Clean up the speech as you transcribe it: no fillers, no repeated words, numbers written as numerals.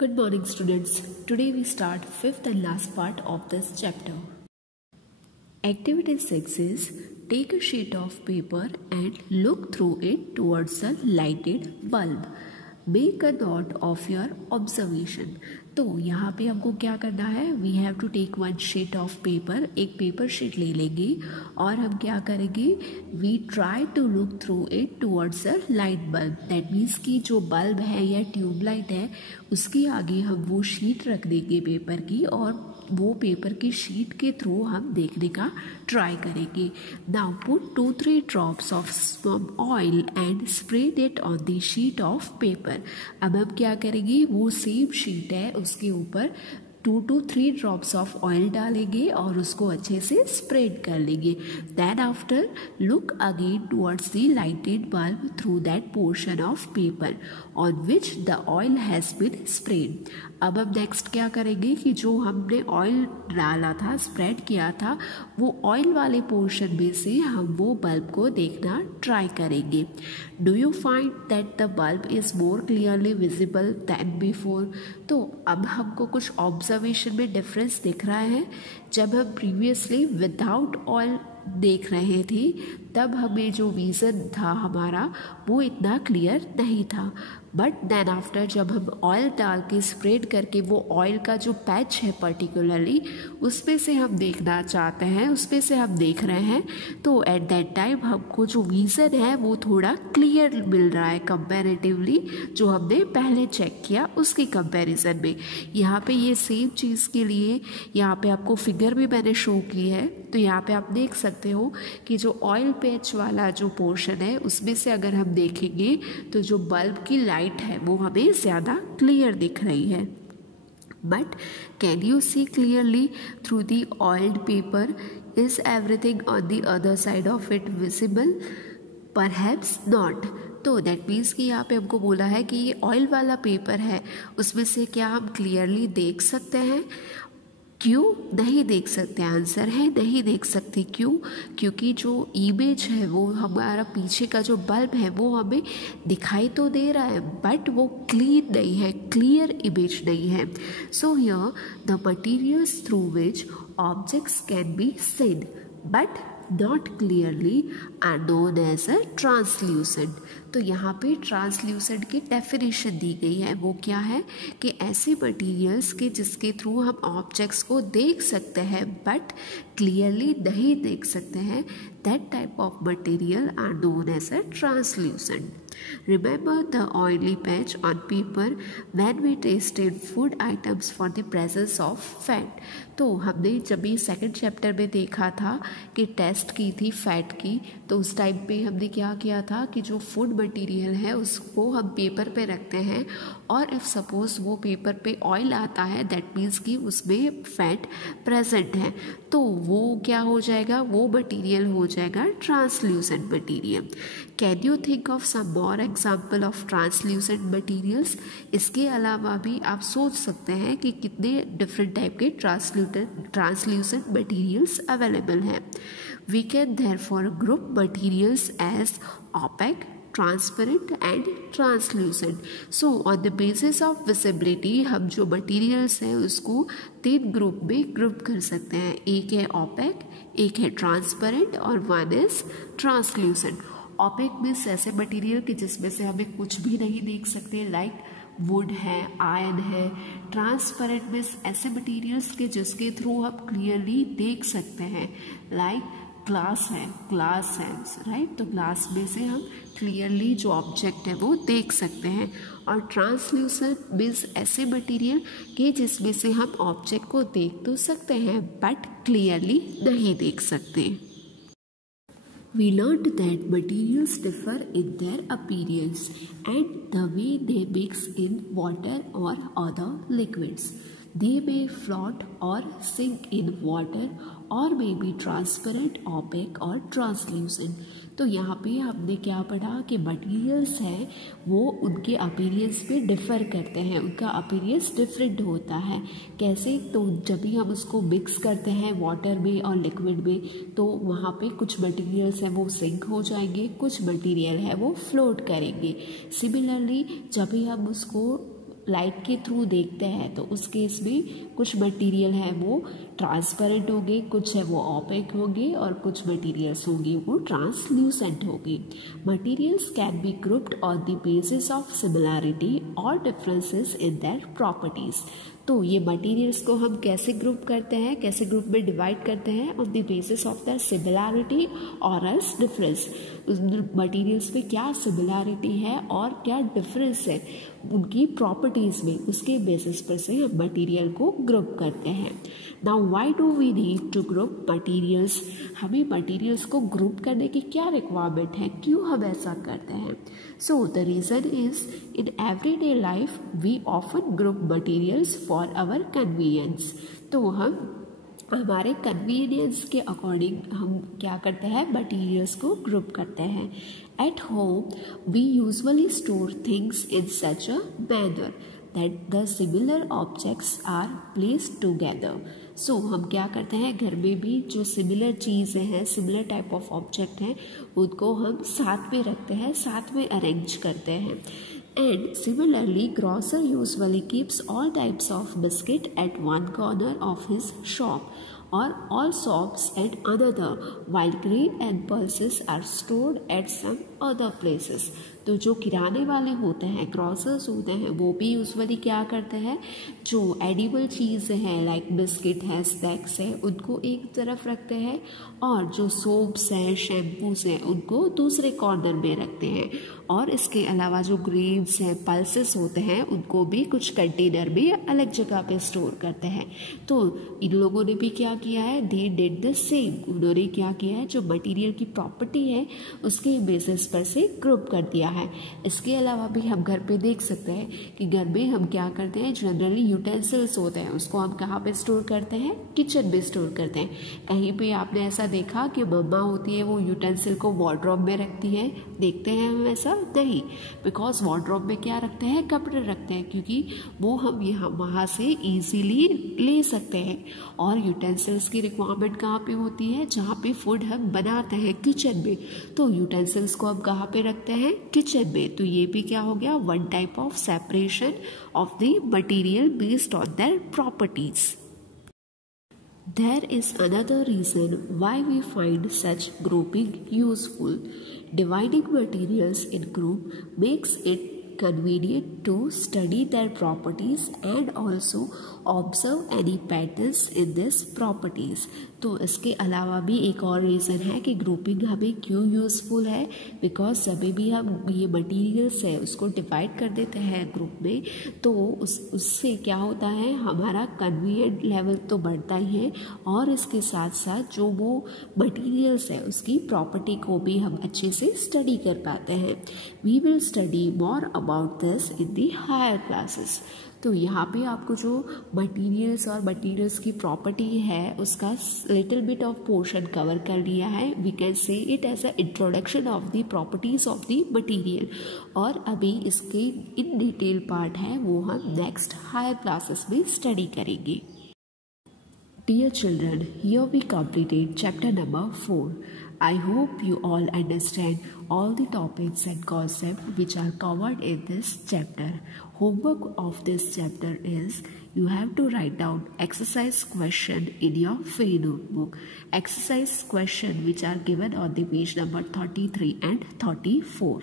Good morning, students. Today we start fifth and last part of this chapter. Activity 6 is take a sheet of paper and look through it towards a lighted bulb. Make a note of your observation. तो यहाँ पे हमको क्या करना है, we have to take one sheet of paper, एक paper sheet ले लेंगे और हम क्या करेंगे, we try to look through it towards a light bulb. That means कि जो बल्ब है या ट्यूबलाइट है उसके आगे हम वो शीट रख देंगे पेपर की और वो पेपर की शीट के थ्रू हम देखने का ट्राई करेंगे. Now put 2-3 drops of some oil and spread it on the sheet of paper. अब हम क्या करेंगे, वो सेम शीट है उसके ऊपर 2 to 3 ड्रॉप्स ऑफ ऑयल डालेंगे और उसको अच्छे से स्प्रेड कर लेंगे. Then after look again towards the lighted bulb through that portion of paper on which the oil has been spread. अब हम नेक्स्ट क्या करेंगे कि जो हमने ऑयल डाला था, स्प्रेड किया था, वो ऑयल वाले पोर्शन में से हम वो बल्ब को देखना ट्राई करेंगे. Do you find that the bulb is more clearly visible then before. तो अब हमको कुछ ऑब्जर्वेशन में डिफरेंस दिख रहा है. जब हम प्रीवियसली विदाउट ऑयल देख रहे थे तब हमें जो विज़न था हमारा वो इतना क्लियर नहीं था, बट देन आफ्टर जब हम ऑयल डाल के स्प्रेड करके वो ऑयल का जो पैच है पर्टिकुलरली उसमें से हम देखना चाहते हैं, उसमें से हम देख रहे हैं, तो एट दैट टाइम हमको जो विज़न है वो थोड़ा क्लियर मिल रहा है कंपैरेटिवली जो हमने पहले चेक किया उसके कंपैरिजन में. यहाँ पे ये सेम चीज़ के लिए यहाँ पे आपको फिगर भी मैंने शो की है. तो यहाँ पे आप देख सकते हो कि जो ऑयल पैच वाला जो पोर्शन है उसमें से अगर हम देखेंगे तो जो बल्ब की लाइट है वो हमें ज़्यादा क्लियर दिख रही है. But can you see clearly through the oiled paper? Is everything on the other side of it visible? Perhaps not. तो दैट मीन्स कि यहाँ पे हमको बोला है कि ये ऑयल वाला पेपर है, उसमें से क्या हम क्लियरली देख सकते हैं? क्यों नहीं देख सकते? आंसर है नहीं देख सकते. क्यों? क्योंकि जो इमेज है वो हमारा पीछे का जो बल्ब है वो हमें दिखाई तो दे रहा है बट वो क्लीन नहीं है, क्लियर इमेज नहीं है. So here the materials through which objects can be seen but not clearly are known as a translucent. तो यहाँ पे ट्रांसल्यूसेंट की डेफिनेशन दी गई है. वो क्या है कि ऐसे मटीरियल्स के जिसके थ्रू हम ऑब्जेक्ट्स को देख सकते हैं बट क्लियरली नहीं देख सकते हैं, that type of material are known as a translucent. Remember the oily patch on paper when we tasted food items for the presence of fat. तो हमने जब ये सेकंड चैप्टर में देखा था कि टेस्ट की थी फैट की, तो उस टाइम पे हमने क्या किया था कि जो फूड मटेरियल है उसको हम पेपर पे रखते हैं और इफ़ सपोज़ वो पेपर पे ऑयल आता है दैट मीन्स कि उसमें फैट प्रेजेंट है, तो वो क्या हो जाएगा, वो मटेरियल हो जाएगा translucent material. Can you think of some more example of translucent materials? इसके अलावा भी आप सोच सकते हैं कि कितने डिफरेंट टाइप के ट्रांसल्यूसेंट मटीरियल्स अवेलेबल हैं. We can therefore group materials as opaque, transparent and translucent. So on the basis of visibility हम जो मटीरियल्स हैं उसको 3 ग्रुप में ग्रुप कर सकते हैं. एक है ओपेक, एक है ट्रांसपेरेंट और one is translucent. Opaque means ऐसे मटेरियल कि जिसमें से हमें कुछ भी नहीं देख सकते, लाइक वुड है, आयरन है. ट्रांसपेरेंट मीन्स ऐसे मटेरियल्स के जिसके थ्रू हम क्लियरली देख सकते हैं, लाइक ग्लास है, राइट. तो ग्लास में से हम क्लियरली जो ऑब्जेक्ट है वो देख सकते हैं. और ट्रांसल्यूसेंट मीन्स ऐसे मटेरियल के जिसमें से हम ऑब्जेक्ट को देख तो सकते हैं बट क्लियरली नहीं देख सकते. We learned that materials differ in their appearance and the way they mix in water or other liquids. They may float or sink in water or may be transparent, opaque or translucent. तो यहाँ पे हमने क्या पढ़ा कि materials हैं वो उनके अपीयरेंस पे डिफ़र करते हैं, उनका अपीयरेंस डिफरेंट होता है. कैसे? तो जब भी हम उसको मिक्स करते हैं वाटर में और लिक्विड में तो वहाँ पे कुछ मटीरियल्स हैं वो सिंक हो जाएंगे, कुछ मटीरियल है वो फ्लोट करेंगे. सिमिलरली जब भी हम उसको लाइट के थ्रू देखते हैं तो उस केस में कुछ मटेरियल है वो ट्रांसपेरेंट होंगे, कुछ है वो ऑपेक होंगे और कुछ मटेरियल्स होंगे वो ट्रांसल्यूसेंट होंगे। Materials can be grouped on the basis of similarity और डिफरेंसेस इन देयर प्रॉपर्टीज। तो ये मटेरियल्स को हम कैसे ग्रुप करते हैं, कैसे ग्रुप में डिवाइड करते हैं, on the basis of their similarity और एल्स डिफरेंस। मटेरियल्स में क्या सिमिलैरिटी है और क्या डिफरेंस है उनकी प्रॉपर्टीज में, उसके बेसिस पर से हम मटेरियल को ग्रुप करते हैं। Now why do we need to group materials? हमें मटेरियल्स को ग्रुप करने की क्या रिक्वायरमेंट है, क्यों हम ऐसा करते हैं? So the reason is in everyday life we often group materials for our convenience. तो हम हमारे कन्वीनियंस के अकॉर्डिंग हम क्या करते हैं, मटीरियल्स को ग्रुप करते हैं। At home we usually store things in such a manner that the similar objects are placed together. So हम क्या करते हैं, घर में भी जो सिमिलर चीज़ें हैं, सिमिलर टाइप ऑफ ऑब्जेक्ट हैं, उनको हम साथ में रखते हैं, साथ में अरेंज करते हैं। And similarly, grocer usually keeps all types of biscuit at one corner of his shop, or all soaps at another, while grain and pulses are stored at some other places. तो जो किराने वाले होते हैं, grocers होते हैं, वो भी यूजुअली क्या करते हैं, जो एडिबल चीज़ें हैं लाइक बिस्किट है, स्नैक्स है, उनको एक तरफ रखते हैं और जो सोप्स हैं, शैम्पूस हैं, उनको दूसरे कॉर्नर में रखते हैं। और इसके अलावा जो ग्रेन्स हैं, पल्सेस होते हैं, उनको भी कुछ कंटेनर में अलग जगह पे स्टोर करते हैं। तो इन लोगों ने भी क्या किया है, दे डिड द सेम। उन्होंने क्या किया है, जो मटेरियल की प्रॉपर्टी है उसके बेसिस पर से ग्रुप कर दिया है। इसके अलावा भी हम घर पे देख सकते हैं कि घर में हम क्या करते हैं, जनरली यूटेंसिल्स होते हैं उसको हम कहाँ पे स्टोर करते हैं, किचन में स्टोर करते हैं। कहीं पे आपने ऐसा देखा कि मम्मा होती है वो यूटेंसिल को वार्डरोब में रखती है, देखते हैं हम ऐसा नहीं, बिकॉज वार्डरोब में क्या रखते हैं, कपड़े रखते हैं, क्योंकि वो हम यहाँ वहाँ से इजीली ले सकते हैं। और यूटेंसिल्स की रिक्वायरमेंट कहाँ पे होती है, जहाँ पे फूड हम बनाते हैं, किचन में। तो यूटेंसिल्स को हम कहाँ पे रखते हैं, किचन में। तो ये भी क्या हो गया, one type of separation of the material based on their properties. There is another reason why we find such grouping useful. Dividing materials in group makes it convenient to study their properties and also observe any patterns in these properties. तो इसके अलावा भी एक और reason है कि grouping हमें क्यों यूज़फुल है, बिकॉज जब भी हम ये मटीरियल्स है उसको डिवाइड कर देते हैं ग्रुप में, तो उससे क्या होता है, हमारा कन्वीनियंट लेवल तो बढ़ता ही है और इसके साथ साथ जो वो मटीरियल्स है उसकी प्रॉपर्टी को भी हम अच्छे से स्टडी कर पाते हैं। We will study more about this in the higher classes. तो यहाँ पे आपको जो मटीरियल्स और मटीरियल्स की प्रॉपर्टी है उसका little bit of portion cover कर लिया है। We can say it as a introduction of the properties of the material, और अभी इसके इन डिटेल पार्ट है वो हम नेक्स्ट हायर क्लासेस में स्टडी करेंगे। Dear children, here we completed chapter number 4. I hope you all understand all the topics and concepts which are covered in this chapter. Homework of this chapter is you have to write down exercise question in your free notebook. Exercise question which are given on the page number 33 and 34.